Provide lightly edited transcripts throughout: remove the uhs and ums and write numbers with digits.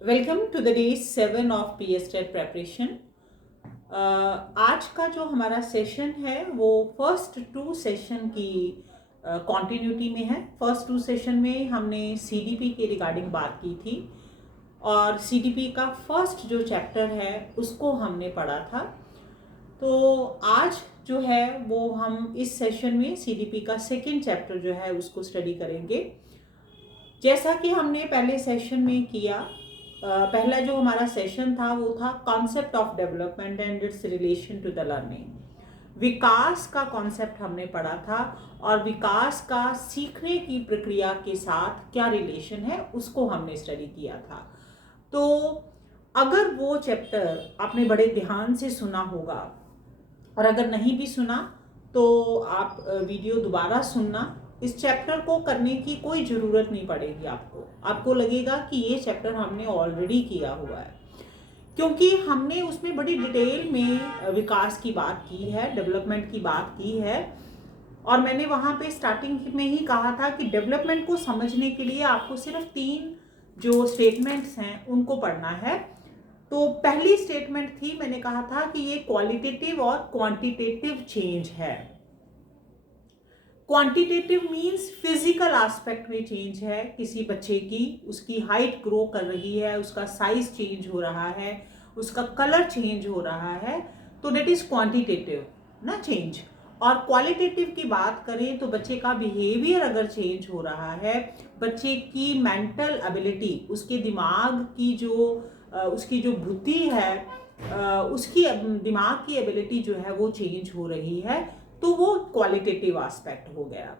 Welcome to the day 7 of PSTET preparation. आज का जो हमारा सेशन है वो फर्स्ट टू सेशन की कॉन्टिन्यूटी में है। फर्स्ट टू सेशन में हमने CDP के रिगार्डिंग बात की थी और CDP का फर्स्ट जो चैप्टर है उसको हमने पढ़ा था। तो आज जो है वो हम इस सेशन में CDP का सेकेंड चैप्टर जो है उसको स्टडी करेंगे। जैसा कि हमने पहले सेशन में किया, पहला जो हमारा सेशन था वो था concept of development and its relation to the learning. विकास का कॉन्सेप्ट हमने पढ़ा था और विकास का सीखने की प्रक्रिया के साथ क्या रिलेशन है उसको हमने स्टडी किया था। तो अगर वो चैप्टर आपने बड़े ध्यान से सुना होगा और अगर नहीं भी सुना तो आप वीडियो दोबारा सुनना। इस चैप्टर को करने की कोई ज़रूरत नहीं पड़ेगी आपको लगेगा कि ये चैप्टर हमने ऑलरेडी किया हुआ है, क्योंकि हमने उसमें बड़ी डिटेल में विकास की बात की है, डेवलपमेंट की बात की है। और मैंने वहाँ पे स्टार्टिंग में ही कहा था कि डेवलपमेंट को समझने के लिए आपको सिर्फ 3 जो स्टेटमेंट्स हैं उनको पढ़ना है। तो पहली स्टेटमेंट थी, मैंने कहा था कि ये क्वालिटेटिव और क्वांटिटेटिव चेंज है। क्वांटिटेटिव मीन्स फिजिकल एस्पेक्ट में चेंज है, किसी बच्चे की उसकी हाइट ग्रो कर रही है, उसका साइज चेंज हो रहा है, उसका कलर चेंज हो रहा है, तो दैट इज क्वांटिटेटिव ना चेंज। और क्वालिटेटिव की बात करें तो बच्चे का बिहेवियर अगर चेंज हो रहा है, बच्चे की मेंटल एबिलिटी, उसके दिमाग की उसकी जो बुद्धि है, उसकी दिमाग की एबिलिटी जो है वो चेंज हो रही है, तो वो क्वालिटेटिव एस्पेक्ट हो गया।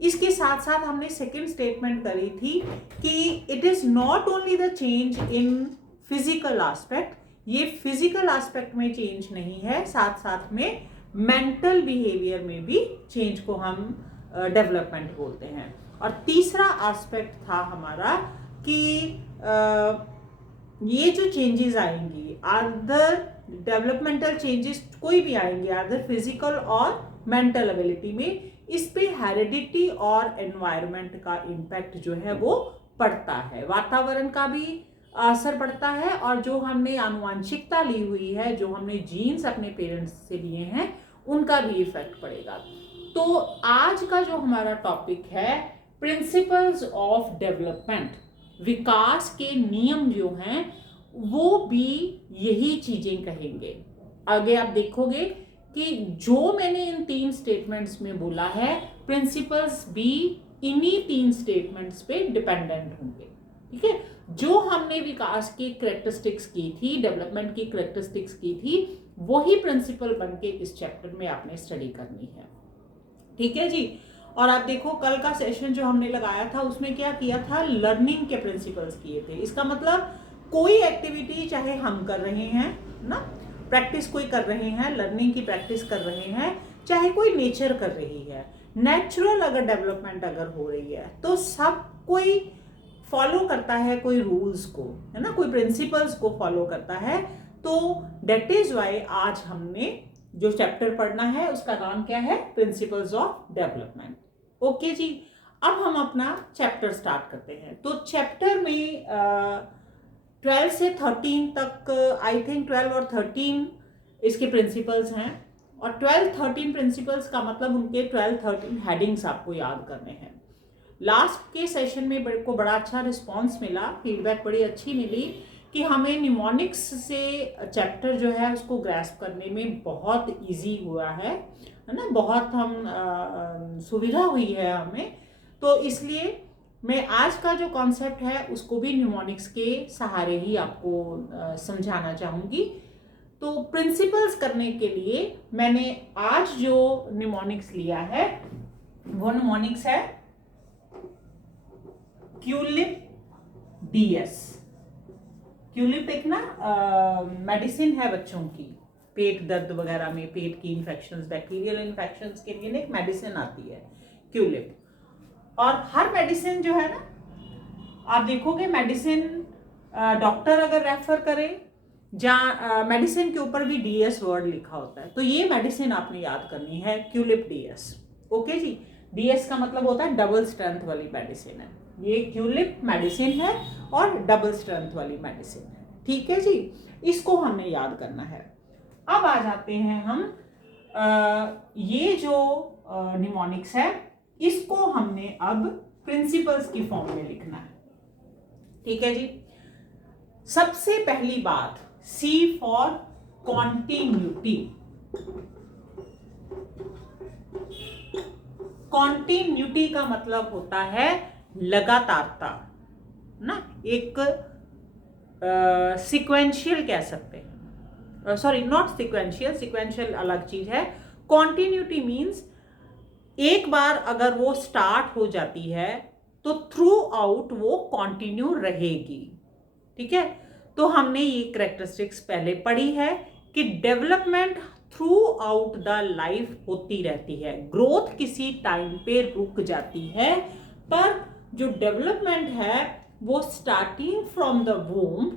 इसके साथ साथ हमने सेकेंड स्टेटमेंट करी थी कि it is not only the change in physical aspect, ये फिजिकल एस्पेक्ट में चेंज नहीं है, साथ साथ में मेंटल बिहेवियर में भी चेंज को हम डेवलपमेंट बोलते हैं। और तीसरा एस्पेक्ट था हमारा कि ये जो चेंजेस आएंगी, अदर डेवलपमेंटल चेंजेस कोई भी आएंगे, अदर फिजिकल और मेंटल एबिलिटी में, इस पे हेरिडिटी और एनवायरनमेंट का इम्पैक्ट जो है वो पड़ता है, वातावरण का भी असर पड़ता है और जो हमने आनुवंशिकता ली हुई है, जो हमने जीन्स अपने पेरेंट्स से लिए हैं, उनका भी इफेक्ट पड़ेगा। तो आज का जो हमारा टॉपिक है प्रिंसिपल्स ऑफ डेवलपमेंट, विकास के नियम जो हैं वो भी यही चीजें कहेंगे। आगे आप देखोगे कि जो मैंने इन 3 स्टेटमेंट्स में बोला है, प्रिंसिपल्स भी इन्हीं 3 स्टेटमेंट्स पे डिपेंडेंट होंगे। ठीक है, जो हमने विकास की कैरेक्टरिस्टिक्स की थी, डेवलपमेंट की कैरेक्टरिस्टिक्स की थी, वही प्रिंसिपल बन के इस चैप्टर में आपने स्टडी करनी है। ठीक है जी। और आप देखो कल का सेशन जो हमने लगाया था उसमें क्या किया था, लर्निंग के प्रिंसिपल्स किए थे। इसका मतलब कोई एक्टिविटी चाहे हम कर रहे हैं ना, प्रैक्टिस कोई कर रहे हैं, लर्निंग की प्रैक्टिस कर रहे हैं, चाहे कोई नेचर कर रही है, नेचुरल अगर डेवलपमेंट अगर हो रही है, तो सब कोई फॉलो करता है कोई रूल्स को, है ना, कोई प्रिंसिपल्स को फॉलो करता है। तो दैट इज वाई आज हमने जो चैप्टर पढ़ना है उसका नाम क्या है, प्रिंसिपल्स ऑफ डेवलपमेंट। ओके जी, अब हम अपना चैप्टर स्टार्ट करते हैं। तो चैप्टर में 12 से 13 तक, आई थिंक 12 और 13 इसके प्रिंसिपल्स हैं, और 12-13 प्रिंसिपल्स का मतलब उनके 12-13 हेडिंग्स आपको याद करने हैं। लास्ट के सेशन में मेरे को बड़ा अच्छा रिस्पॉन्स मिला, फीडबैक बड़ी अच्छी मिली कि हमें निमोनिक्स से चैप्टर जो है उसको ग्रैस्प करने में बहुत इजी हुआ है ना, बहुत हम सुविधा हुई है हमें। तो इसलिए मैं आज का जो कॉन्सेप्ट है उसको भी निमोनिक्स के सहारे ही आपको समझाना चाहूँगी। तो प्रिंसिपल्स करने के लिए मैंने आज जो निमोनिक्स लिया है वो निमोनिक्स है क्यूलिप DS। क्यूलिप एक ना मेडिसिन है बच्चों की, पेट दर्द वगैरह में, पेट की इन्फेक्शंस, बैक्टीरियल इन्फेक्शंस के लिए एक मेडिसिन आती है क्यूलिप। और हर मेडिसिन जो है ना, आप देखोगे मेडिसिन डॉक्टर अगर रेफर करे, जहाँ मेडिसिन के ऊपर भी DS वर्ड लिखा होता है, तो ये मेडिसिन आपने याद करनी है, क्यूलिप DS। ओके जी, DS का मतलब होता है डबल स्ट्रेंथ वाली मेडिसिन है, ये क्यूलिप मेडिसिन है और डबल स्ट्रेंथ वाली मेडिसिन है। ठीक है जी, इसको हमें याद करना है। अब आ जाते हैं हम ये जो निमोनिक्स है इसको हमने अब प्रिंसिपल्स की फॉर्म में लिखना है। ठीक है जी, सबसे पहली बात सी फॉर कॉन्टिन्यूटी। कॉन्टिन्यूटी का मतलब होता है लगातारता ना, एक सिक्वेंशियल कह सकते हैं, सॉरी नॉट सिक्वेंशियल, सिक्वेंशियल अलग चीज है। कॉन्टिन्यूटी मीन्स एक बार अगर वो स्टार्ट हो जाती है तो थ्रू आउट वो कॉन्टिन्यू रहेगी। ठीक है, तो हमने ये कैरेक्टरिस्टिक्स पहले पढ़ी है कि development through out the life होती रहती है। ग्रोथ किसी टाइम पे रुक जाती है, पर जो डेवलपमेंट है वो starting from the वूम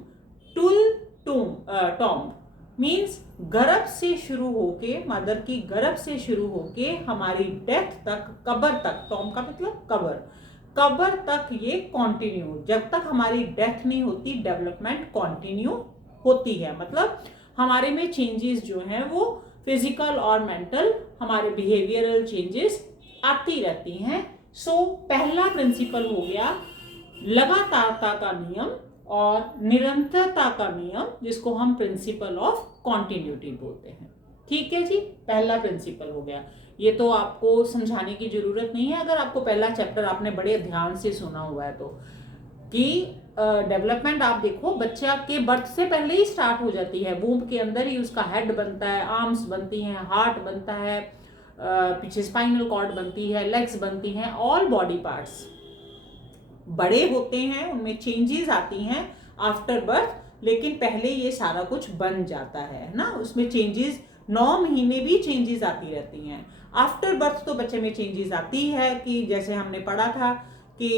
tool tomb means गर्भ से शुरू होके, मदर की गर्भ से शुरू होके हमारी डेथ तक, कब्र तक, टॉम्ब का मतलब कब्र तक ये कॉन्टिन्यू, जब तक हमारी डेथ नहीं होती डेवलपमेंट कॉन्टिन्यू होती है। मतलब हमारे में चेंजेस जो हैं वो फिजिकल और मेंटल, हमारे बिहेवियरल चेंजेस आती रहती हैं। सो पहला प्रिंसिपल हो गया लगातारता का नियम और निरंतरता का नियम, जिसको हम प्रिंसिपल ऑफ कॉन्टिन्यूटी बोलते हैं। ठीक है जी, पहला प्रिंसिपल हो गया। ये तो आपको समझाने की जरूरत नहीं है, अगर आपको पहला चैप्टर आपने बड़े ध्यान से सुना हुआ है तो, कि डेवलपमेंट आप देखो बच्चा के बर्थ से पहले ही स्टार्ट हो जाती है। वूम्ब के अंदर ही उसका हेड बनता है, आर्म्स बनती हैं, हार्ट बनता है, पीछे स्पाइनल कॉर्ड बनती है, लेग्स बनती हैं, ऑल बॉडी पार्ट्स बड़े होते हैं, उनमें चेंजेस आती हैं आफ्टर बर्थ, लेकिन पहले ये सारा कुछ बन जाता है ना। उसमें चेंजेस 9 महीने भी चेंजेस आती रहती हैं। आफ्टर बर्थ तो बच्चे में चेंजेस आती है, कि जैसे हमने पढ़ा था कि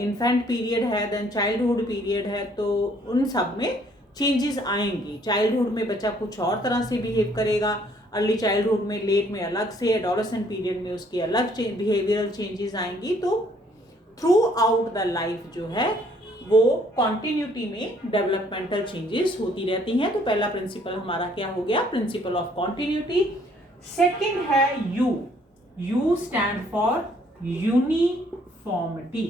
इन्फेंट पीरियड है, देन चाइल्डहुड पीरियड है, तो उन सब में चेंजेस आएंगी। चाइल्डहुड में बच्चा कुछ और तरह से बिहेव करेगा, अर्ली चाइल्डहुड में, लेट में अलग से, एडोलेसेंट पीरियड में उसकी अलग बिहेवियरल चेंजेस आएंगी। तो थ्रू आउट द लाइफ जो है वो कॉन्टिन्यूटी में डेवलपमेंटल चेंजेस होती रहती हैं। तो पहला प्रिंसिपल हमारा क्या हो गया, प्रिंसिपल ऑफ कॉन्टिन्यूटी। सेकंड है you. You stand for uniformity,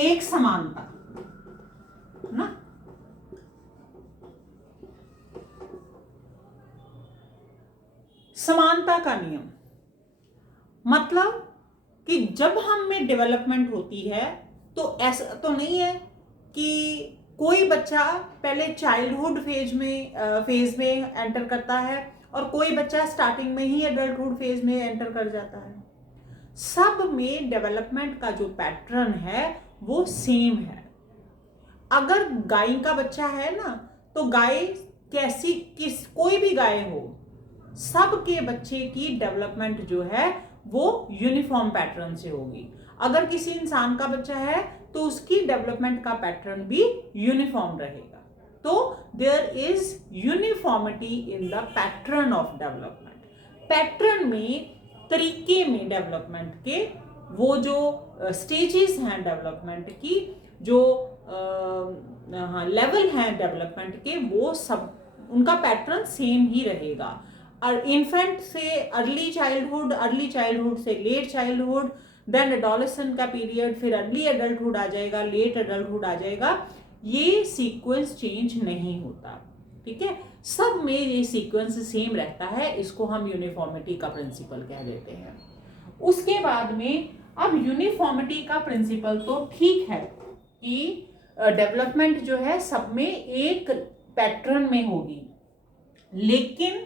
एक समानता ना। समानता का नियम मतलब कि जब हम में डेवलपमेंट होती है तो ऐसा तो नहीं है कि कोई बच्चा पहले चाइल्डहुड फेज में एंटर करता है और कोई बच्चा स्टार्टिंग में ही एडल्टहुड फेज में एंटर कर जाता है। सब में डेवलपमेंट का जो पैटर्न है वो सेम है। अगर गाय का बच्चा है ना, तो गाय कैसी, कोई भी गाय हो, सबके बच्चे की डेवलपमेंट जो है वो यूनिफॉर्म पैटर्न से होगी। अगर किसी इंसान का बच्चा है तो उसकी डेवलपमेंट का पैटर्न भी यूनिफॉर्म रहेगा। तो there is uniformity in the pattern of development. Pattern में, तरीके में डेवलपमेंट के, वो जो स्टेजेस हैं डेवलपमेंट की, जो लेवल हैं डेवलपमेंट के, वो सब उनका पैटर्न सेम ही रहेगा। और इन्फेंट से अर्ली चाइल्डहुड से लेट चाइल्डहुड, देन एडोलेसेंट का पीरियड, फिर अर्ली एडल्टहुड आ जाएगा, लेट एडल्टहुड आ जाएगा, ये सीक्वेंस चेंज नहीं होता। ठीक है, सब में ये सीक्वेंस सेम रहता है। इसको हम यूनिफॉर्मिटी का प्रिंसिपल कह देते हैं। उसके बाद में अब यूनिफॉर्मिटी का प्रिंसिपल तो ठीक है कि डेवलपमेंट जो है सब में एक पैटर्न में होगी, लेकिन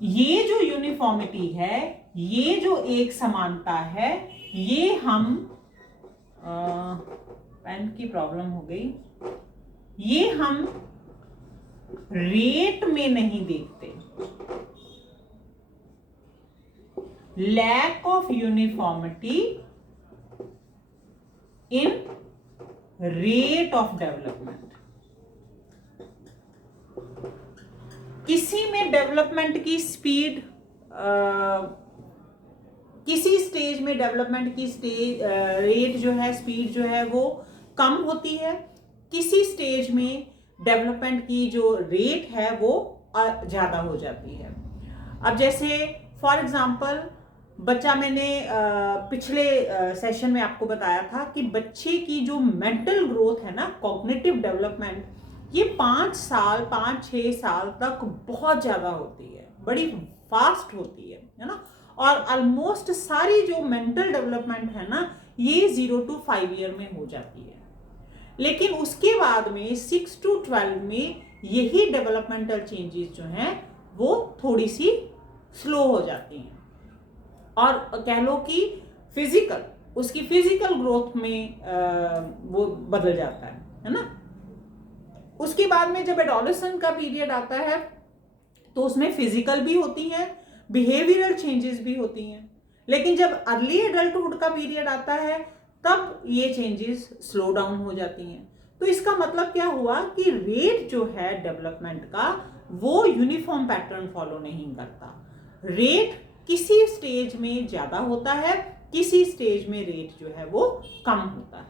ये जो यूनिफॉर्मिटी है, ये जो एक समानता है, ये हम पेन की प्रॉब्लम हो गई, ये हम रेट में नहीं देखते। Lack of uniformity in rate of development. किसी में डेवलपमेंट की स्पीड किसी स्टेज में डेवलपमेंट की रेट जो है, स्पीड जो है वो कम होती है, किसी स्टेज में डेवलपमेंट की जो रेट है वो ज़्यादा हो जाती है। अब जैसे फॉर एग्जांपल बच्चा, मैंने पिछले सेशन में आपको बताया था कि बच्चे की जो मेंटल ग्रोथ है ना, कॉग्निटिव डेवलपमेंट, ये 5-6 साल तक बहुत ज़्यादा होती है, बड़ी फास्ट होती है ना। और ऑलमोस्ट सारी जो मेंटल डेवलपमेंट है ना, ये 0 to 5 ईयर में हो जाती है। लेकिन उसके बाद में 6 to 12 में यही डेवलपमेंटल चेंजेस जो हैं वो थोड़ी सी स्लो हो जाती हैं, और कह लो कि उसकी फिजिकल ग्रोथ में वो बदल जाता है ना। उसके बाद में जब एडोलेसेंट का पीरियड आता है तो उसमें फिजिकल भी होती हैं, बिहेवियरल चेंजेस भी होती हैं। लेकिन जब अर्ली एडल्टहुड का पीरियड आता है तब ये चेंजेस स्लो डाउन हो जाती हैं। तो इसका मतलब क्या हुआ कि रेट जो है डेवलपमेंट का वो यूनिफॉर्म पैटर्न फॉलो नहीं करता। रेट किसी स्टेज में ज्यादा होता है, किसी स्टेज में रेट जो है वो कम होता है।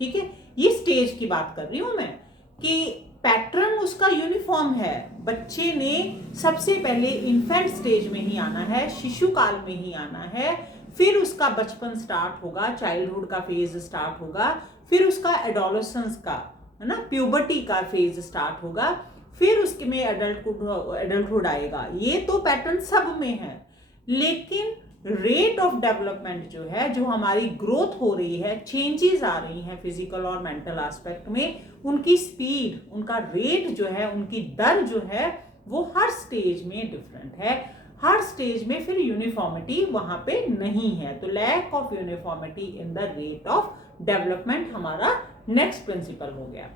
ठीक है, ये स्टेज की बात कर रही हूं मैं कि पैटर्न उसका यूनिफॉर्म है। बच्चे ने सबसे पहले इन्फेंट स्टेज में ही आना है, शिशु काल में ही आना है, फिर उसका बचपन स्टार्ट होगा, चाइल्डहुड का फेज स्टार्ट होगा, फिर उसका एडोलेसेंस का, है ना, प्यूबर्टी का फेज स्टार्ट होगा, फिर उसके में एडल्टहुड आएगा। ये तो पैटर्न सब में है। लेकिन रेट ऑफ डेवलपमेंट जो है, जो हमारी ग्रोथ हो रही है, चेंजेस आ रही हैं फिजिकल और मेंटल एस्पेक्ट में, उनकी स्पीड, उनका रेट जो है, उनकी दर जो है वो हर स्टेज में डिफरेंट है। हर स्टेज में फिर यूनिफॉर्मिटी वहां पे नहीं है। तो lack of uniformity in the rate of development हमारा नेक्स्ट प्रिंसिपल हो गया।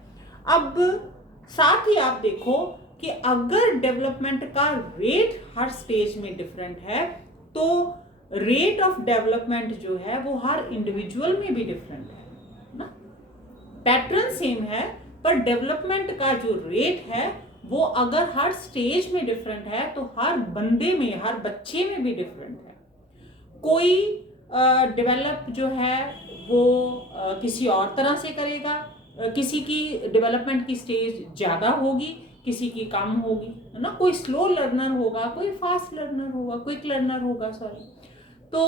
अब साथ ही आप देखो कि अगर डेवलपमेंट का रेट हर स्टेज में डिफरेंट है तो रेट ऑफ डेवलपमेंट जो है वो हर इंडिविजुअल में भी डिफरेंट है ना। पैटर्न सेम है पर डेवलपमेंट का जो रेट है वो अगर हर स्टेज में डिफरेंट है तो हर बंदे में, हर बच्चे में भी डिफरेंट है। कोई डेवलप जो है वो किसी और तरह से करेगा, किसी की डेवलपमेंट की स्टेज ज़्यादा होगी, किसी की कम होगी, है ना। कोई स्लो लर्नर होगा, कोई फास्ट लर्नर होगा, क्विक लर्नर होगा, सॉरी। तो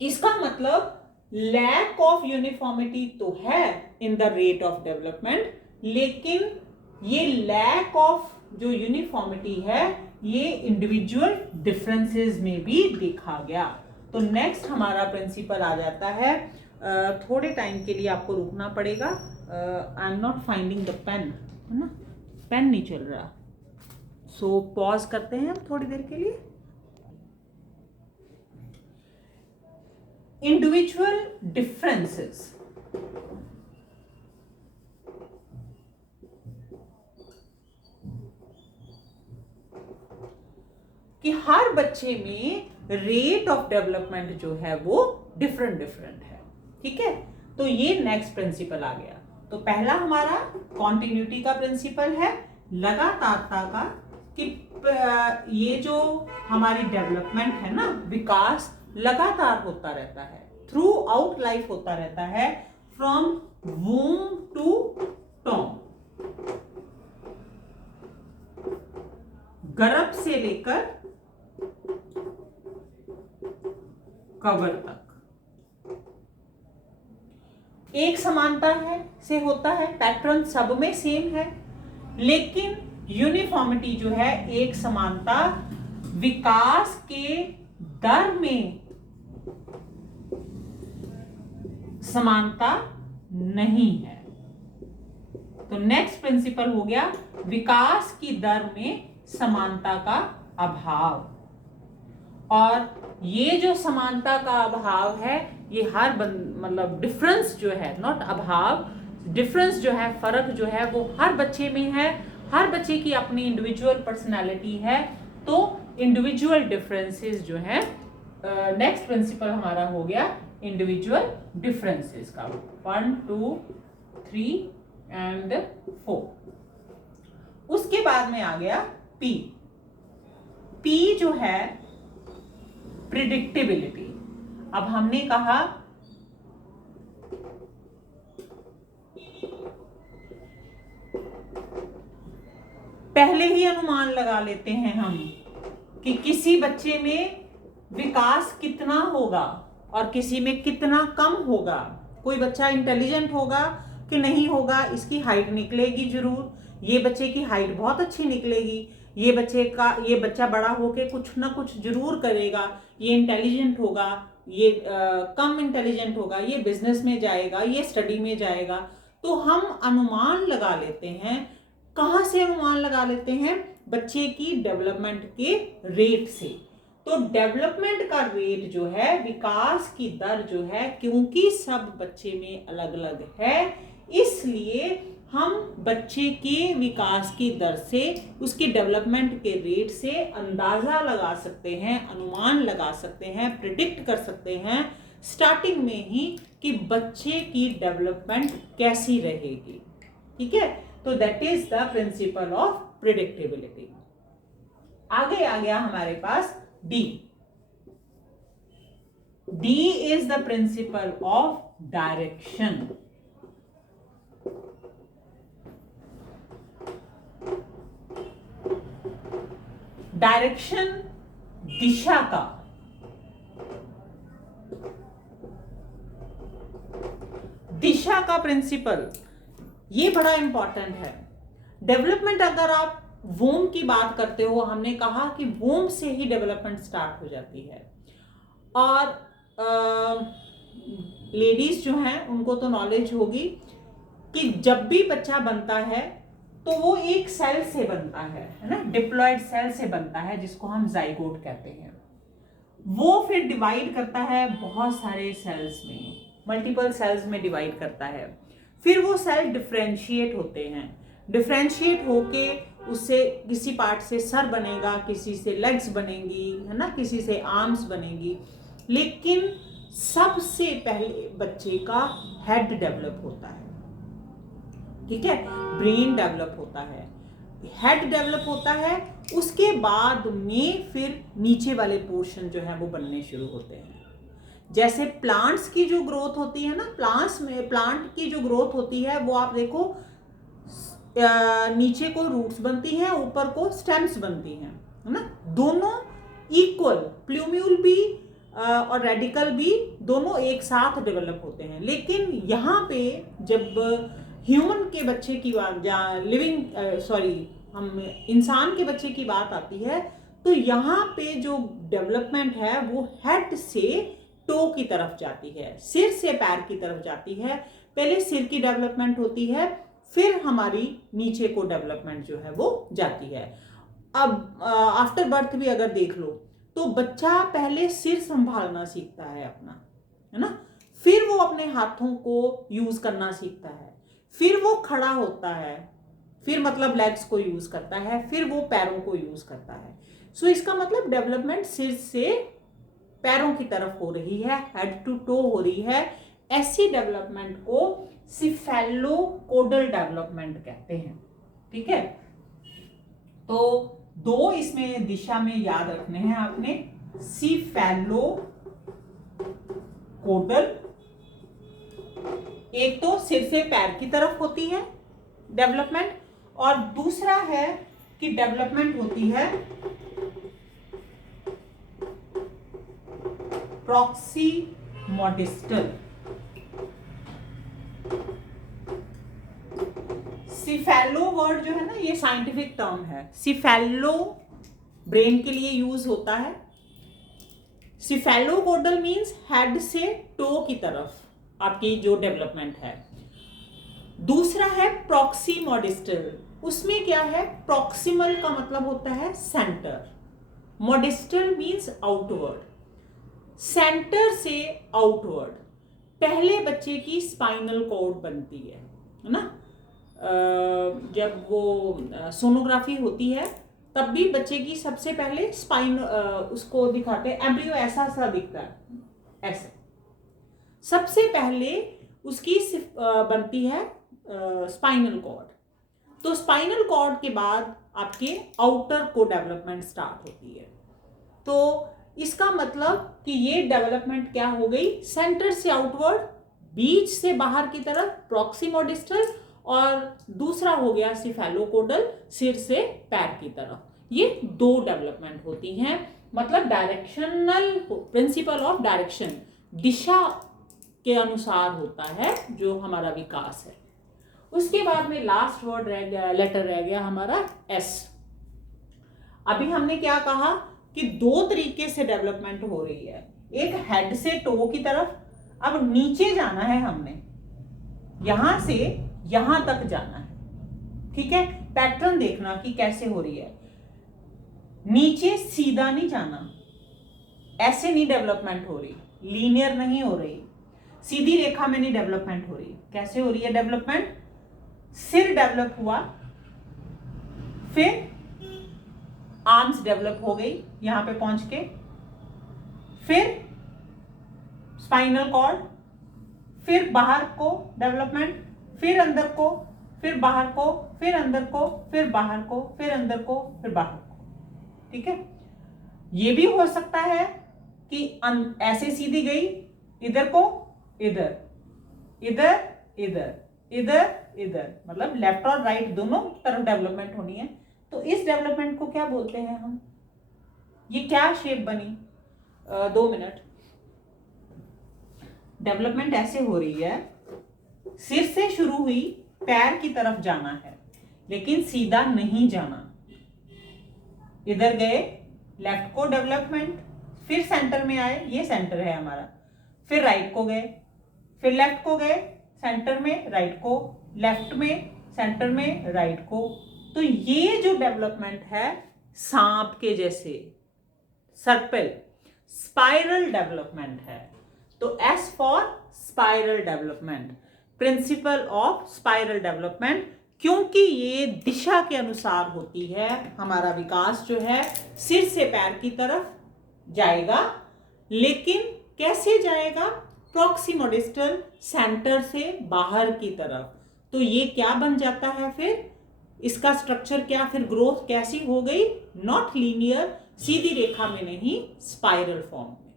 इसका मतलब लैक ऑफ यूनिफॉर्मिटी तो है इन द रेट ऑफ डेवलपमेंट, लेकिन ये लैक ऑफ जो यूनिफॉर्मिटी है ये इंडिविजुअल डिफरेंसेस में भी देखा गया। तो नेक्स्ट हमारा प्रिंसिपल आ जाता है, थोड़े टाइम के लिए आपको रुकना पड़ेगा। I am not finding the pen, है ना, पेन नहीं चल रहा, सो पॉज करते हैं हम थोड़ी देर के लिए। इंडिविजुअल डिफरेंसेस, कि हर बच्चे में रेट ऑफ डेवलपमेंट जो है वो डिफरेंट है। ठीक है, तो ये नेक्स्ट प्रिंसिपल आ गया। तो पहला हमारा कॉन्टिन्यूटी का प्रिंसिपल है, लगातारता का, कि ये जो हमारी डेवलपमेंट है ना, विकास लगातार होता रहता है, थ्रू आउट लाइफ होता रहता है, फ्रॉम वूम टू टॉम, गर्भ से लेकर कबर तक एक समानता है से होता है, पैटर्न सब में सेम है, लेकिन यूनिफॉर्मिटी जो है, एक समानता विकास के दर में समानता नहीं है। तो नेक्स्ट प्रिंसिपल हो गया विकास की दर में समानता का अभाव। और ये जो समानता का अभाव है ये हर मतलब डिफरेंस जो है, नॉट अभाव, डिफरेंस जो है, फर्क जो है वो हर बच्चे में है। हर बच्चे की अपनी इंडिविजुअल पर्सनालिटी है, तो इंडिविजुअल डिफरेंसेस जो है, नेक्स्ट प्रिंसिपल हमारा हो गया इंडिविजुअल डिफरेंसेस का, 1 2 3 एंड 4। उसके बाद में आ गया पी। पी जो है प्रिडिक्टेबिलिटी। अब हमने कहा पहले ही अनुमान लगा लेते हैं हम कि किसी बच्चे में विकास कितना होगा और किसी में कितना कम होगा। कोई बच्चा इंटेलिजेंट होगा कि नहीं होगा, इसकी हाइट निकलेगी जरूर, ये बच्चे की हाइट बहुत अच्छी निकलेगी, ये बच्चा बड़ा होके कुछ ना कुछ जरूर करेगा, ये इंटेलिजेंट होगा, ये कम इंटेलिजेंट होगा, ये बिजनेस में जाएगा, ये स्टडी में जाएगा। तो हम अनुमान लगा लेते हैं। कहाँ से अनुमान लगा लेते हैं? बच्चे की डेवलपमेंट के रेट से। तो डेवलपमेंट का रेट जो है, विकास की दर जो है, क्योंकि सब बच्चे में अलग अलग है, इसलिए हम बच्चे के विकास की दर से, उसकी डेवलपमेंट के रेट से अंदाजा लगा सकते हैं, अनुमान लगा सकते हैं, प्रिडिक्ट कर सकते हैं स्टार्टिंग में ही कि बच्चे की डेवलपमेंट कैसी रहेगी। ठीक है, तो that is the principle of predictability. आगे आ गया हमारे पास D. D is the principle of direction. Direction, दिशा का, दिशा का प्रिंसिपल, ये बड़ा इंपॉर्टेंट है। डेवलपमेंट अगर आप वोम की बात करते हो, हमने कहा कि वोम से ही डेवलपमेंट स्टार्ट हो जाती है। और लेडीज जो हैं उनको तो नॉलेज होगी कि जब भी बच्चा बनता है तो वो एक सेल से बनता है ना, डिप्लॉयड सेल से बनता है, जिसको हम जाइगोट कहते हैं। वो फिर डिवाइड करता है बहुत सारे सेल्स में, मल्टीपल सेल्स में डिवाइड करता है। फिर वो सेल डिफरेंशिएट होते हैं, डिफरेंशिएट होके उससे किसी पार्ट से सर बनेगा, किसी से लेग्स बनेंगी, है ना, किसी से आर्म्स बनेगी। लेकिन सबसे पहले बच्चे का हेड डेवलप होता है। ठीक है, ब्रेन डेवलप होता है, हेड डेवलप होता है, उसके बाद में फिर नीचे वाले पोर्शन जो है वो बनने शुरू होते हैं। जैसे प्लांट्स की जो ग्रोथ होती है ना, प्लांट की जो ग्रोथ होती है वो आप देखो, नीचे को रूट्स बनती हैं, ऊपर को स्टेम्स बनती हैं, है ना। दोनों इक्वल, प्लूम्यूल भी और रेडिकल भी दोनों एक साथ डेवलप होते हैं। लेकिन यहाँ पे जब ह्यूमन के बच्चे की बात, या हम इंसान के बच्चे की बात आती है, तो यहाँ पे जो डेवलपमेंट है वो हेड से टो की तरफ जाती है, सिर से पैर की तरफ जाती है। पहले सिर की डेवलपमेंट होती है, फिर हमारी नीचे को डेवलपमेंट जो है वो जाती है। अब आफ्टर बर्थ भी अगर देख लो तो बच्चा पहले सिर संभालना सीखता है अपना, है ना, फिर वो अपने हाथों को यूज करना सीखता है, फिर वो खड़ा होता है, फिर मतलब लेग्स को यूज करता है, फिर वो पैरों को यूज करता है। सो इसका मतलब डेवलपमेंट सिर से पैरों की तरफ हो रही है, हेड टू टो हो रही है। ऐसी डेवलपमेंट को सिफेलोकोडल डेवलपमेंट कहते हैं। ठीक है, तो दो इसमें दिशा में याद रखने हैं आपने, सिफेलोकोडल, एक तो सिर से पैर की तरफ होती है डेवलपमेंट, और दूसरा है कि डेवलपमेंट होती है प्रॉक्सिमोडिस्टल। सिफेलो वर्ड जो है ना, ये साइंटिफिक टर्म है। सिफेलो ब्रेन के लिए यूज होता है, सिफेलोकोडल मींस हेड से टो की तरफ आपकी जो डेवलपमेंट है। दूसरा है प्रॉक्सिमोडिस्टल, उसमें क्या है, प्रॉक्सिमल का मतलब होता है सेंटर, मोडिस्टल मींस आउटवर्ड, सेंटर से आउटवर्ड। पहले बच्चे की स्पाइनल कॉर्ड बनती है ना, जब वो सोनोग्राफी होती है तब भी बच्चे की सबसे पहले स्पाइन उसको दिखाते हैं, एम्ब्रियो ऐसा सा दिखता है, ऐसे सबसे पहले उसकी बनती है स्पाइनल कॉर्ड। तो स्पाइनल कॉर्ड के बाद आपके आउटर को डेवलपमेंट स्टार्ट होती है। तो इसका मतलब कि ये डेवलपमेंट क्या हो गई, सेंटर से आउटवर्ड, बीच से बाहर की तरफ प्रॉक्सिमोडिस्टल, और दूसरा हो गया सिफेलोकोडल, सिर से पैर की तरफ। ये दो डेवलपमेंट होती हैं। मतलब डायरेक्शनल प्रिंसिपल ऑफ डायरेक्शन, दिशा के अनुसार होता है जो हमारा विकास है। उसके बाद में लास्ट वर्ड रह गया, लेटर रह गया हमारा एस। अभी हमने क्या कहा कि दो तरीके से डेवलपमेंट हो रही है, एक हेड से टो की तरफ, अब नीचे जाना है हमने, यहां से यहां तक जाना है। ठीक है, पैटर्न देखना कि कैसे हो रही है। नीचे सीधा नहीं जाना, ऐसे नहीं डेवलपमेंट हो रही, लीनियर नहीं हो रही, सीधी रेखा में नहीं डेवलपमेंट हो रही। कैसे हो रही है डेवलपमेंट, सिर डेवलप हुआ, फिर आर्म्स डेवलप हो गई यहां पे पहुंच के, फिर स्पाइनल कॉर्ड, फिर बाहर को डेवलपमेंट, फिर अंदर को, फिर बाहर को, फिर अंदर को, फिर बाहर को, फिर अंदर को, फिर बाहर को। ठीक है, ये भी हो सकता है कि ऐसे सीधी गई, इधर को इधर, इधर इधर, इधर इधर, मतलब लेफ्ट और राइट दोनों तरफ डेवलपमेंट होनी है। तो इस डेवलपमेंट को क्या बोलते हैं हम, ये क्या शेप बनी, 2 मिनट। डेवलपमेंट ऐसे हो रही है, सिर से शुरू हुई, पैर की तरफ जाना है, लेकिन सीधा नहीं जाना। इधर गए, लेफ्ट को डेवलपमेंट, फिर सेंटर में आए, ये सेंटर है हमारा, फिर राइट को गए, फिर लेफ्ट को गए, सेंटर में राइट को, लेफ्ट में, सेंटर में राइट को। तो ये जो डेवलपमेंट है सांप के जैसे, सर्पिल, स्पाइरल डेवलपमेंट है। तो S for spiral development, principle of spiral development, क्योंकि ये दिशा के अनुसार होती है। हमारा विकास जो है सिर से पैर की तरफ जाएगा, लेकिन कैसे जाएगा, प्रॉक्सिमोडिस्टल, सेंटर से बाहर की तरफ। तो ये क्या बन जाता है, फिर इसका स्ट्रक्चर क्या, फिर ग्रोथ कैसी हो गई, नॉट लीनियर, सीधी रेखा में नहीं, स्पाइरल फॉर्म में।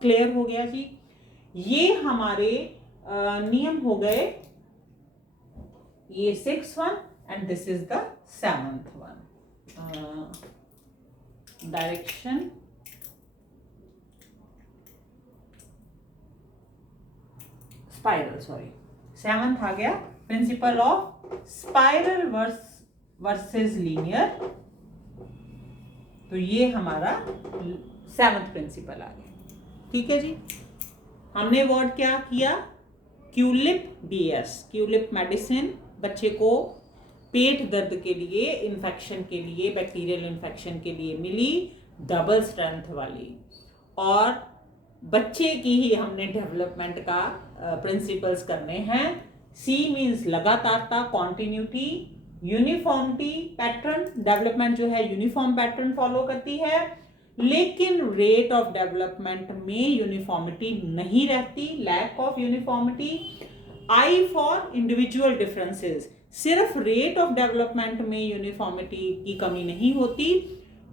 क्लियर हो गया जी। ये हमारे नियम हो गए, ये 6th one and this is the 7th one. Direction, spiral, sorry 7th आ गया, principle of spiral versus linear. तो ये हमारा 7th प्रिंसिपल आ गया। ठीक है जी, हमने वर्ड क्या किया, क्यूलिप डीएस, क्यूलिप मेडिसिन, बच्चे को पेट दर्द के लिए, इन्फेक्शन के लिए, बैक्टीरियल इन्फेक्शन के लिए मिली, डबल स्ट्रेंथ वाली। और बच्चे की ही हमने डेवलपमेंट का प्रिंसिपल्स करने हैं। सी मीन्स लगातारता, कॉन्टिन्यूटी, यूनिफॉर्मिटी, पैटर्न, डेवलपमेंट जो है यूनिफॉर्म पैटर्न फॉलो करती है, लेकिन रेट ऑफ डेवलपमेंट में यूनिफॉर्मिटी नहीं रहती, lack of uniformity. I for individual differences, सिर्फ रेट ऑफ डेवलपमेंट में यूनिफॉर्मिटी की कमी नहीं होती,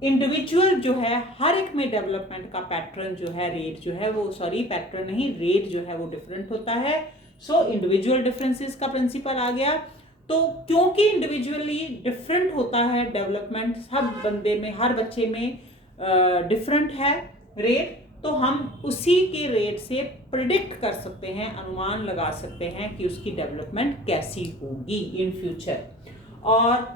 इंडिविजुअल जो है हर एक में डेवलपमेंट का पैटर्न जो है, रेट जो है वो, सॉरी पैटर्न नहीं, रेट जो है वो डिफरेंट होता है। सो इंडिविजुअल डिफरेंसेस का प्रिंसिपल आ गया। तो क्योंकि इंडिविजुअली डिफरेंट होता है डेवलपमेंट, सब बंदे में, हर बच्चे में डिफरेंट है रेट, तो हम उसी के रेट से प्रिडिक्ट कर सकते हैं, अनुमान लगा सकते हैं कि उसकी डेवलपमेंट कैसी होगी इन फ्यूचर। और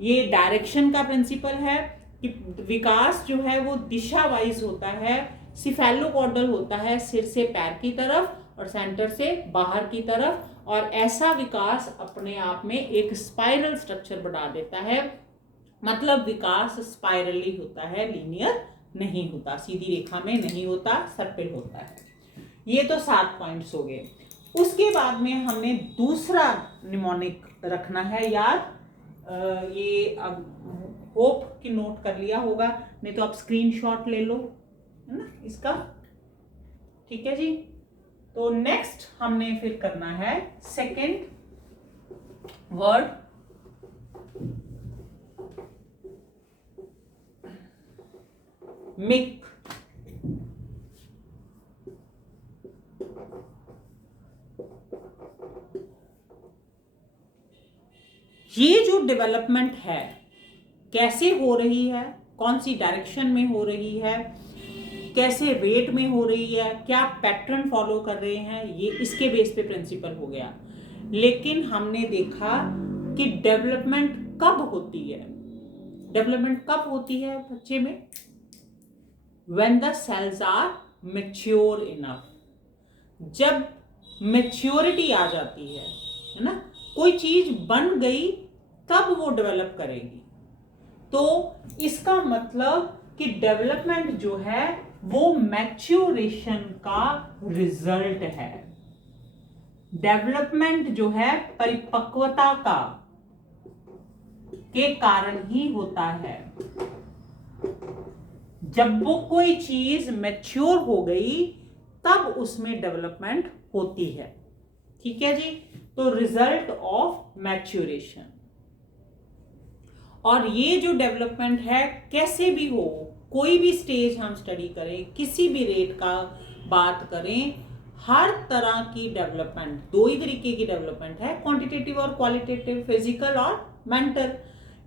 ये डायरेक्शन का प्रिंसिपल है कि विकास जो है वो दिशा वाइज होता है, सिफेलोकॉर्डल होता है सिर से पैर की तरफ और सेंटर से बाहर की तरफ, और ऐसा विकास अपने आप में एक स्पाइरल स्ट्रक्चर बना देता है। मतलब विकास स्पाइरली होता है, लीनियर नहीं होता, सीधी रेखा में नहीं होता, सर्पिल होता है। ये तो 7 पॉइंट्स हो गए। उसके बाद में हमने दूसरा निमोनिक रखना है याद। ये अब होप कि नोट कर लिया होगा, नहीं तो आप स्क्रीनशॉट ले लो, है ना इसका। ठीक है जी, तो नेक्स्ट हमने फिर करना है सेकंड वर्ड, मिक। ये जो डेवलपमेंट है कैसे हो रही है, कौन सी डायरेक्शन में हो रही है, कैसे रेट में हो रही है, क्या पैटर्न फॉलो कर रहे हैं, ये इसके बेस पे प्रिंसिपल हो गया। लेकिन हमने देखा कि डेवलपमेंट कब होती है, डेवलपमेंट कब होती है बच्चे में, when the cells are mature enough, जब मैच्योरिटी आ जाती है ना, कोई चीज बन गई तब वो डेवलप करेगी। तो इसका मतलब कि डेवलपमेंट जो है वो मैच्योरेशन का रिजल्ट है। डेवलपमेंट जो है परिपक्वता का के कारण ही होता है। जब वो कोई चीज मैच्योर हो गई तब उसमें डेवलपमेंट होती है। ठीक है जी, तो रिजल्ट ऑफ मैच्योरेशन। और ये जो डेवलपमेंट है कैसे भी हो, कोई भी स्टेज हम स्टडी करें, किसी भी रेट का बात करें, हर तरह की डेवलपमेंट, दो ही तरीके की डेवलपमेंट है, क्वांटिटेटिव और क्वालिटेटिव, फिजिकल और मेंटल।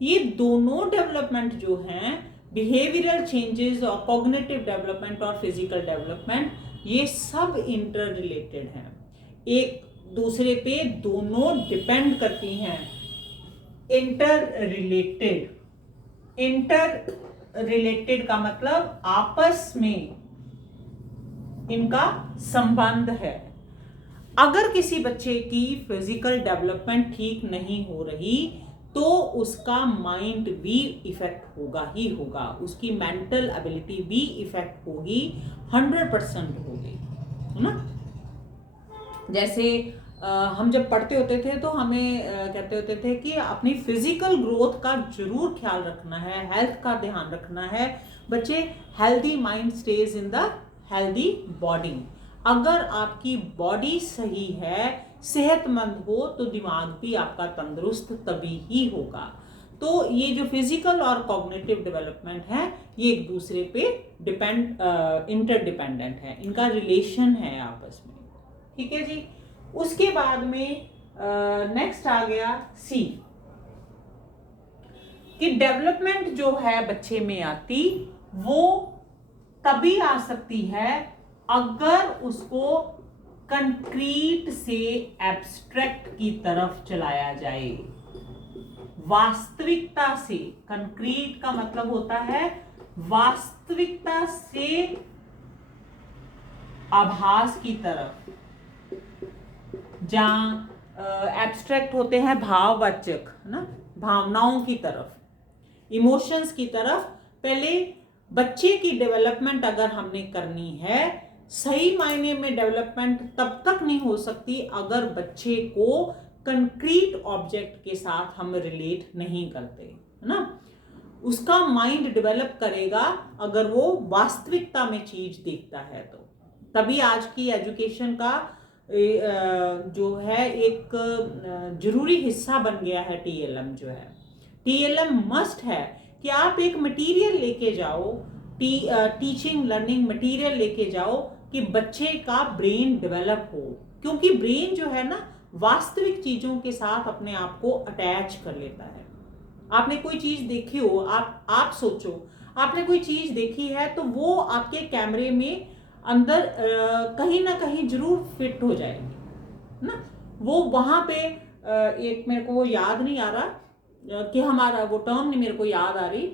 ये दोनों डेवलपमेंट जो हैं, बिहेवियरल चेंजेस और कॉग्निटिव डेवलपमेंट और फिजिकल डेवलपमेंट, ये सब इंटर रिलेटेड हैं, एक दूसरे पे दोनों डिपेंड करती हैं। इंटर रिलेटेड का मतलब आपस में इनका संबंध है। अगर किसी बच्चे की फिजिकल डेवलपमेंट ठीक नहीं हो रही तो उसका माइंड भी इफेक्ट होगा ही होगा, उसकी मेंटल एबिलिटी भी इफेक्ट होगी, 100% होगी, है ना। जैसे हम जब पढ़ते होते थे तो हमें कहते होते थे कि अपनी फिजिकल ग्रोथ का जरूर ख्याल रखना है, हेल्थ का ध्यान रखना है। बच्चे, healthy mind stage in the healthy body. अगर आपकी बॉडी सही है, सेहतमंद हो, तो दिमाग भी आपका तंदुरुस्त तभी ही होगा। तो ये जो फिजिकल और कॉग्निटिव डेवलपमेंट है, ये एक दूसरे पे इंटरडिपेंडेंट है, इनका रिलेशन है आपस में। ठीक है जी। उसके बाद में नेक्स्ट आ गया सी, कि डेवलपमेंट जो है बच्चे में आती वो तभी आ सकती है अगर उसको कंक्रीट से एब्स्ट्रैक्ट की तरफ चलाया जाए। वास्तविकता से, कंक्रीट का मतलब होता है वास्तविकता से आभास की तरफ, जहां एब्स्ट्रैक्ट होते हैं भाववाचक, ना, भावनाओं की तरफ, इमोशंस की तरफ। पहले बच्चे की डेवलपमेंट अगर हमने करनी है, सही मायने में डेवलपमेंट तब तक नहीं हो सकती अगर बच्चे को कंक्रीट ऑब्जेक्ट के साथ हम रिलेट नहीं करते, है ना। उसका माइंड डेवलप करेगा अगर वो वास्तविकता में चीज देखता है, तो तभी आज की एजुकेशन का जो है एक जरूरी हिस्सा बन गया है टीएलएम जो है। टीएलएम मस्ट है कि आप एक मटेरियल लेके जाओ, टीचिंग लर्निंग मटेरियल लेके जाओ कि बच्चे का ब्रेन डेवलप हो, क्योंकि ब्रेन जो है ना वास्तविक चीजों के साथ अपने आप को अटैच कर लेता है। आपने कोई चीज देखी हो, आप सोचो, आपने कोई चीज देखी है तो वो आपके कैमरे में अंदर कहीं ना कहीं जरूर फिट हो जाएगी ना। वो वहां पे एक मेरे को याद नहीं आ रहा कि हमारा वो टर्म नहीं मेरे को याद आ रही,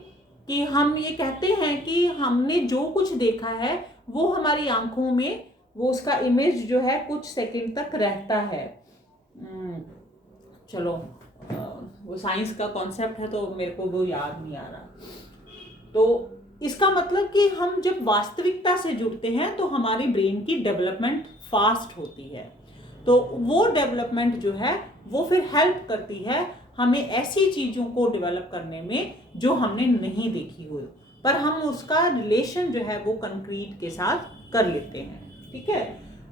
कि हम ये कहते हैं कि हमने जो कुछ देखा है वो हमारी आंखों में, वो उसका इमेज जो है कुछ सेकंड तक रहता है। चलो, वो साइंस का कॉन्सेप्ट है तो मेरे को वो याद नहीं आ रहा। तो इसका मतलब कि हम जब वास्तविकता से जुड़ते हैं तो हमारी ब्रेन की डेवलपमेंट फास्ट होती है। तो वो डेवलपमेंट जो है वो फिर हेल्प करती है हमें ऐसी चीजों को डेवलप करने में जो हमने नहीं देखी हुई, पर हम उसका रिलेशन जो है वो कंक्रीट के साथ कर लेते हैं। ठीक है,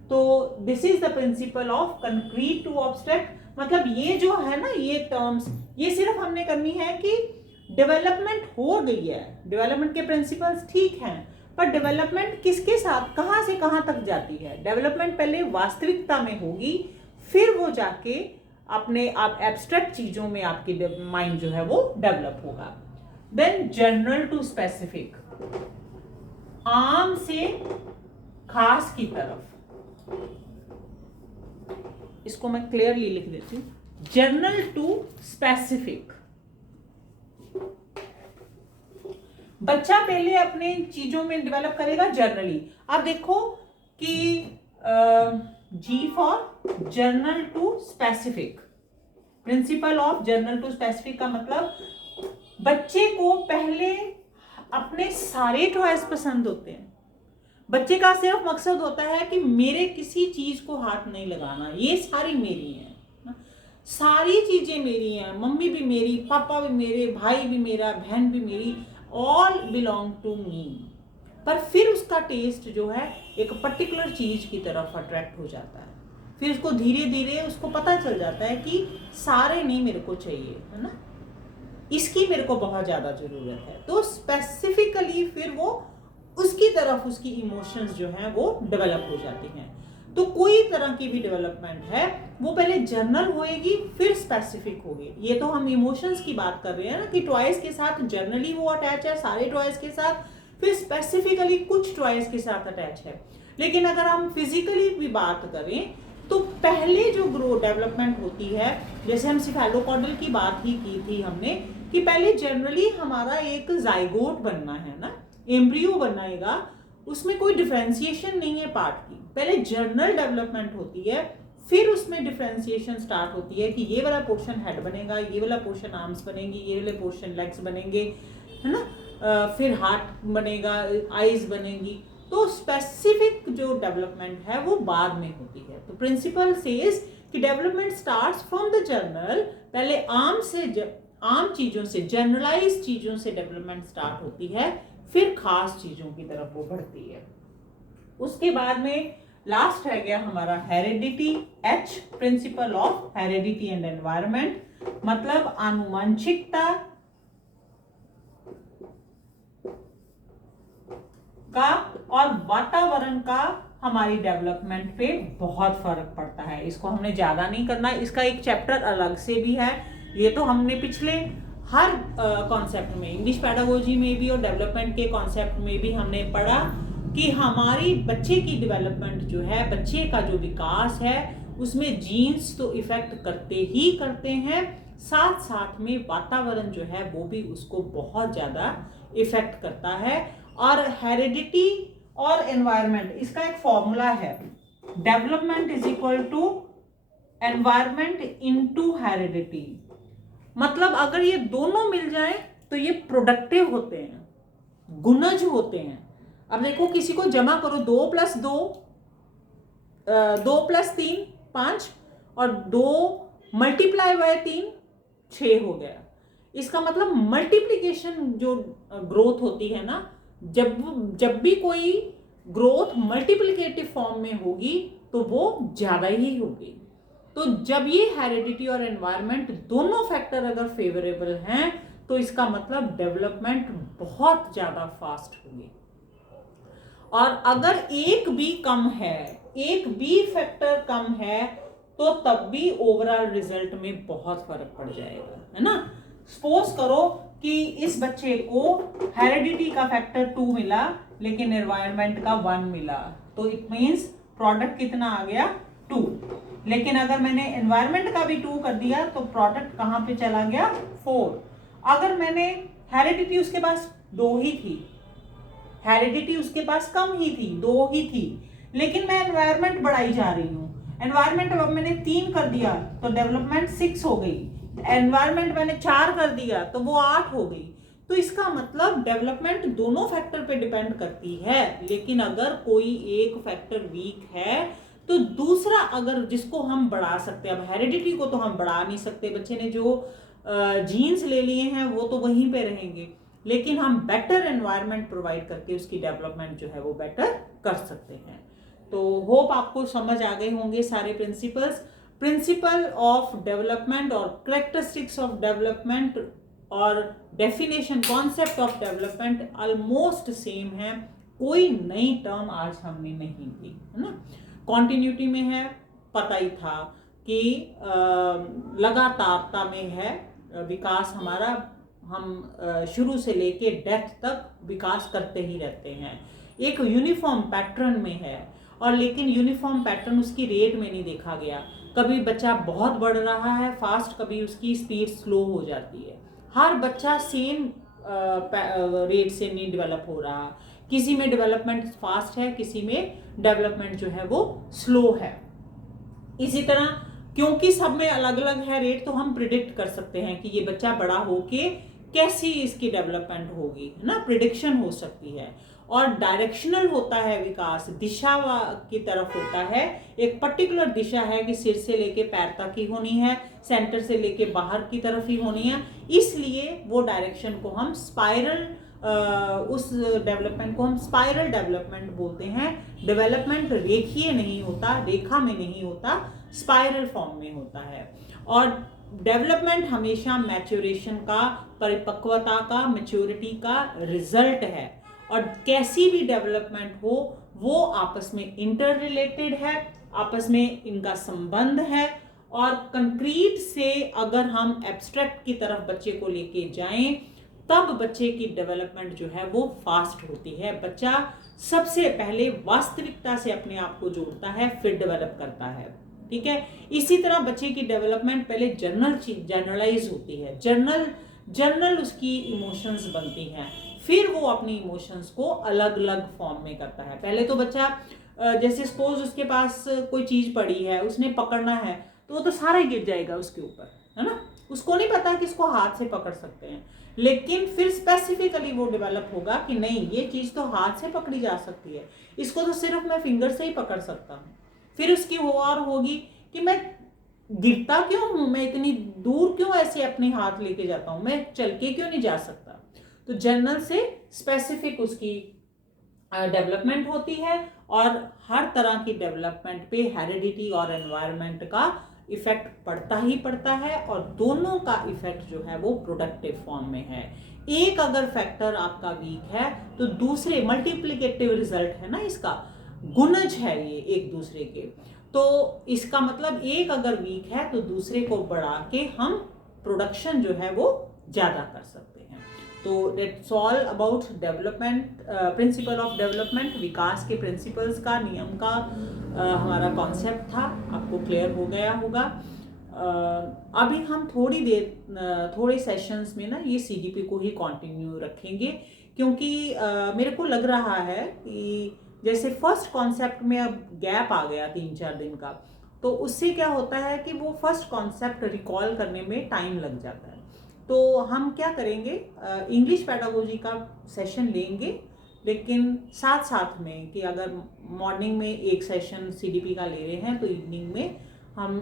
तो this is the principle of concrete to abstract. मतलब ये जो है ना, ये टर्म्स, ये सिर्फ हमने करनी है कि डेवलपमेंट हो गई है, डेवलपमेंट के प्रिंसिपल्स ठीक हैं, पर डेवलपमेंट किसके साथ, कहां से कहां तक जाती है। डेवलपमेंट पहले वास्तविकता में होगी, फिर वो जाके अपने आप एब्स्ट्रैक्ट चीजों में आपकी माइंड जो है वो डेवलप होगा। देन जनरल टू स्पेसिफिक, आम से खास की तरफ, इसको मैं क्लियरली लिख देती हूं, जनरल टू स्पेसिफिक। बच्चा पहले अपने चीजों में डेवलप करेगा जनरली। आप देखो कि G for general to specific, principle of general to specific का मतलब बच्चे को पहले अपने सारे टॉयज पसंद होते हैं। बच्चे का सिर्फ मकसद होता है कि मेरे किसी चीज को हाथ नहीं लगाना, ये सारी मेरी है, सारी चीजें मेरी हैं, मम्मी भी मेरी, पापा भी मेरे, भाई भी मेरा, बहन भी मेरी, ऑल बिलोंग टू मी। पर फिर उसका टेस्ट जो है एक पर्टिकुलर चीज की तरफ अट्रैक्ट हो जाता है। फिर उसको धीरे धीरे उसको पता चल जाता है कि सारे नहीं मेरे को चाहिए, है ना, इसकी मेरे को बहुत ज्यादा जरूरत है। तो स्पेसिफिकली फिर वो उसकी तरफ उसकी इमोशंस जो हैं वो डेवलप हो जाती हैं। तो कोई तरह की भी डेवलपमेंट है वो पहले जनरल होएगी फिर स्पेसिफिक होगी। ये तो हम इमोशंस की बात कर रहे हैं ना, कि टॉयज के साथ जनरली वो अटैच है सारे टॉयज के साथ, फिर स्पेसिफिकली कुछ टॉयज के साथ अटैच है। लेकिन अगर हम फिजिकली भी बात करें तो पहले जो ग्रो डेवलपमेंट होती है, जैसे हम सिफेलोकॉर्डल की बात ही की थी हमने, कि पहले जनरली हमारा एक जाइगोट बनना है ना, एम्ब्रियो बनाएगा, उसमें कोई डिफरेंशिएशन नहीं है पार्ट की, पहले जर्नल डेवलपमेंट होती है, फिर उसमें डिफरेंशिएशन स्टार्ट होती है कि ये वाला पोर्शन हेड बनेगा, ये वाला पोर्शन आर्म्स बनेंगी, ये वाले पोर्शन लेग्स बनेंगे, है ना, फिर हार्ट बनेगा, आईज बनेंगी। तो स्पेसिफिक जो डेवलपमेंट है वो बाद में होती है। तो प्रिंसिपल सेज कि development starts from the journal, पहले आम चीजों से, जनरलाइज चीजों से डेवलपमेंट स्टार्ट होती है, फिर खास चीजों की तरफ वो बढ़ती है। उसके बाद में लास्ट रह गया हमारा heredity, H, principle of heredity and environment, मतलब आनुवंशिकता का और वातावरण का हमारी डेवलपमेंट पे बहुत फर्क पड़ता है। इसको हमने ज्यादा नहीं करना, इसका एक चैप्टर अलग से भी है। ये तो हमने पिछले हर कॉन्सेप्ट में, इंग्लिश पेडागोजी में भी और डेवलपमेंट के कॉन्सेप्ट में भी हमने पढ़ा कि हमारी बच्चे की डेवलपमेंट जो है, बच्चे का जो विकास है, उसमें जीन्स तो इफेक्ट करते ही करते हैं, साथ साथ में वातावरण जो है वो भी उसको बहुत ज्यादा इफेक्ट करता है। और हेरिडिटी और एनवायरनमेंट, इसका एक फॉर्मूला है, development is equal to environment into heredity. मतलब अगर ये दोनों मिल जाए तो ये प्रोडक्टिव होते हैं, गुणज होते हैं। अब देखो किसी को जमा करो, 2 + 2 2 + 3 5 और 2 × 3 6 हो गया। इसका मतलब मल्टीप्लिकेशन जो ग्रोथ होती है ना, जब भी कोई ग्रोथ मल्टीप्लिकेटिव फॉर्म में होगी तो वो ज्यादा ही होगी। तो जब ये हेरिडिटी और एनवायरनमेंट दोनों फैक्टर अगर फेवरेबल हैं तो इसका मतलब डेवलपमेंट बहुत ज्यादा फास्ट होगी। और अगर एक भी कम है, एक भी फैक्टर कम है, तो तब भी ओवरऑल रिजल्ट में बहुत फर्क पड़ जाएगा, है ना। सपोज करो कि इस बच्चे को हेरिडिटी का फैक्टर 2 मिला लेकिन एनवायरनमेंट का 1 मिला, तो इट मींस प्रोडक्ट कितना आ गया 2। लेकिन अगर मैंने एनवायरनमेंट का भी 2 कर दिया तो प्रोडक्ट कहां पे चला गया 4। अगर मैंने हेरिडिटी उसके पास 2 ही थी, हेरिडिटी उसके पास कम ही थी, 2 ही थी, लेकिन मैं एनवायरनमेंट बढ़ाई जा रही हूँ, एनवायरनमेंट अब मैंने 3 कर दिया तो डेवलपमेंट 6 हो गई, एनवायरनमेंट मैंने 4 कर दिया तो वो 8 हो गई। तो इसका मतलब डेवलपमेंट दोनों फैक्टर पे डिपेंड करती है, लेकिन अगर कोई एक फैक्टर वीक है तो दूसरा अगर जिसको हम बढ़ा सकते हैं, अब हेरिडिटी को तो हम बढ़ा नहीं सकते, बच्चे ने जो जीन्स ले लिए हैं वो तो वहीं पे रहेंगे, लेकिन हम बेटर एनवायरनमेंट प्रोवाइड करके उसकी डेवलपमेंट जो है वो बेटर कर सकते हैं। तो होप आपको समझ आ गए होंगे सारे प्रिंसिपल्स। प्रिंसिपल ऑफ डेवलपमेंट और कैरेक्टरिस्टिक्स ऑफ डेवलपमेंट और definition, concept of development almost same है, कोई नई टर्म आज हमने नहीं दी, है ना। कॉन्टिन्यूटी में है, पता ही था, कि लगातारता में है विकास हमारा। हम शुरू से लेके डेथ तक विकास करते ही रहते हैं, एक यूनिफॉर्म पैटर्न में है। और लेकिन यूनिफॉर्म पैटर्न उसकी रेट में नहीं देखा गया। कभी बच्चा बहुत बढ़ रहा है फास्ट, कभी उसकी स्पीड स्लो हो जाती है। हर बच्चा सेम रेट से नहीं डेवलप हो रहा, किसी में डेवलपमेंट फास्ट है, किसी में डेवलपमेंट जो है वो स्लो है। इसी तरह क्योंकि सब में अलग अलग है रेट, तो हम प्रिडिक्ट कर सकते हैं कि ये बच्चा बड़ा होके कैसी इसकी डेवलपमेंट होगी, है ना, प्रिडिक्शन हो सकती है। और डायरेक्शनल होता है विकास, दिशा की तरफ होता है, एक पर्टिकुलर दिशा है कि सिर से लेके पैर तक ही होनी है, सेंटर से लेके बाहर की तरफ ही होनी है। इसलिए वो डायरेक्शन को हम स्पाइरल, उस डेवलपमेंट को हम स्पाइरल डेवलपमेंट बोलते हैं। डेवलपमेंट रेखीय नहीं होता, रेखा में नहीं होता, स्पाइरल फॉर्म में होता है। और डेवलपमेंट हमेशा मैच्योरेशन का, परिपक्वता का, मैच्योरिटी का रिजल्ट है। और कैसी भी डेवलपमेंट हो वो आपस में इंटर रिलेटेड है, आपस में इनका संबंध है। और कंक्रीट से अगर हम एब्स्ट्रैक्ट की तरफ बच्चे को लेके जाएं, तब बच्चे की डेवलपमेंट जो है वो फास्ट होती है। बच्चा सबसे पहले वास्तविकता से अपने आप को जोड़ता है, फिर डेवलप करता है, ठीक है। इसी तरह बच्चे की डेवलपमेंट पहले जनरलाइज होती है, जर्नल उसकी इमोशंस बनती हैं, फिर वो अपनी इमोशंस को अलग अलग फॉर्म में करता है। पहले तो बच्चा जैसे सपोज उसके पास कोई चीज पड़ी है, उसने पकड़ना है, तो वो तो सारा ही गिर जाएगा उसके ऊपर, है ना। उसको नहीं पता कि इसको हाथ से पकड़ सकते हैं। लेकिन फिर स्पेसिफिकली वो डेवलप होगा कि नहीं, ये चीज तो हाथ से पकड़ी जा सकती है, इसको तो सिर्फ मैं फिंगर से ही पकड़ सकता हूँ। फिर उसकी वो और होगी कि मैं गिरता क्यों हूं, मैं इतनी दूर क्यों ऐसे अपने हाथ लेके जाता हूं, मैं चल के क्यों नहीं जा सकता। तो जनरल से स्पेसिफिक उसकी डेवलपमेंट होती है। और हर तरह की डेवलपमेंट पे हेरिडिटी और एनवायरनमेंट का इफेक्ट पड़ता ही पड़ता है, और दोनों का इफेक्ट जो है वो प्रोडक्टिव फॉर्म में है। एक अगर फैक्टर आपका वीक है तो दूसरे, मल्टीप्लिकेटिव रिजल्ट है ना इसका, गुणज है ये एक दूसरे के। तो इसका मतलब एक अगर वीक है तो दूसरे को बढ़ा के हम प्रोडक्शन जो है वो ज्यादा कर सकते हैं। तो that's all about development, principle of development. विकास के प्रिंसिपल्स का, नियम का हमारा कॉन्सेप्ट था, आपको क्लियर हो गया होगा। अभी हम थोड़े सेशंस में ना ये सीडीपी को ही कंटिन्यू रखेंगे, क्योंकि मेरे को लग रहा है कि जैसे फर्स्ट कॉन्सेप्ट में अब गैप आ गया 3-4 दिन का, तो उससे क्या होता है कि वो फर्स्ट कॉन्सेप्ट रिकॉल करने में टाइम लग जाता है। तो हम क्या करेंगे, इंग्लिश पेडागोजी का सेशन लेंगे, लेकिन साथ साथ में कि अगर मॉर्निंग में एक सेशन सीडीपी का ले रहे हैं तो इवनिंग में हम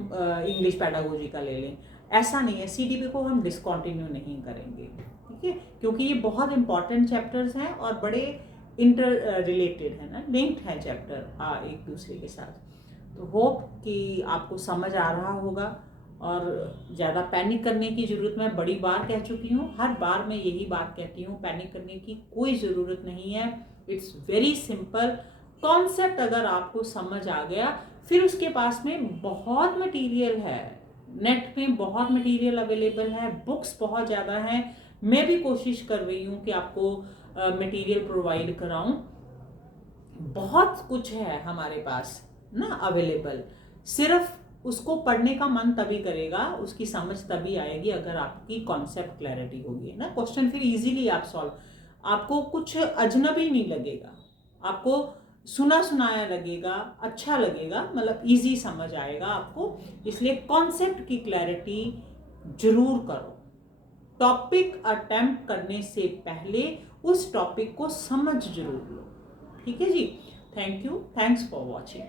इंग्लिश पेडागोजी का ले लें। ऐसा नहीं है, सीडीपी को हम डिसकंटिन्यू नहीं करेंगे, ठीक है, क्योंकि ये बहुत इंपॉर्टेंट चैप्टर्स हैं और बड़े इंटर रिलेटेड है ना, लिंक्ड है चैप्टर एक दूसरे के साथ। तो होप कि आपको समझ आ रहा होगा, और ज़्यादा पैनिक करने की ज़रूरत मैं बड़ी बार कह चुकी हूँ, हर बार मैं यही बात कहती हूँ, पैनिक करने की कोई ज़रूरत नहीं है। It's very simple concept. अगर आपको समझ आ गया, फिर उसके पास में बहुत मटेरियल है, नेट में बहुत मटेरियल अवेलेबल है, बुक्स बहुत ज़्यादा हैं। मैं भी कोशिश कर रही हूँ कि आपको मटेरियल प्रोवाइड कराऊं। बहुत कुछ है हमारे पास ना अवेलेबल, सिर्फ उसको पढ़ने का मन तभी करेगा, उसकी समझ तभी आएगी अगर आपकी कॉन्सेप्ट क्लैरिटी होगी ना। क्वेश्चन फिर इजीली आप सॉल्व, आपको कुछ अजनबी नहीं लगेगा, आपको सुना सुनाया लगेगा, अच्छा लगेगा, मतलब इजी समझ आएगा आपको। इसलिए कॉन्सेप्ट की क्लैरिटी जरूर करो। टॉपिक अटेम्प्ट करने से पहले उस टॉपिक को समझ जरूर लो, ठीक है जी। Thank you, thanks for watching.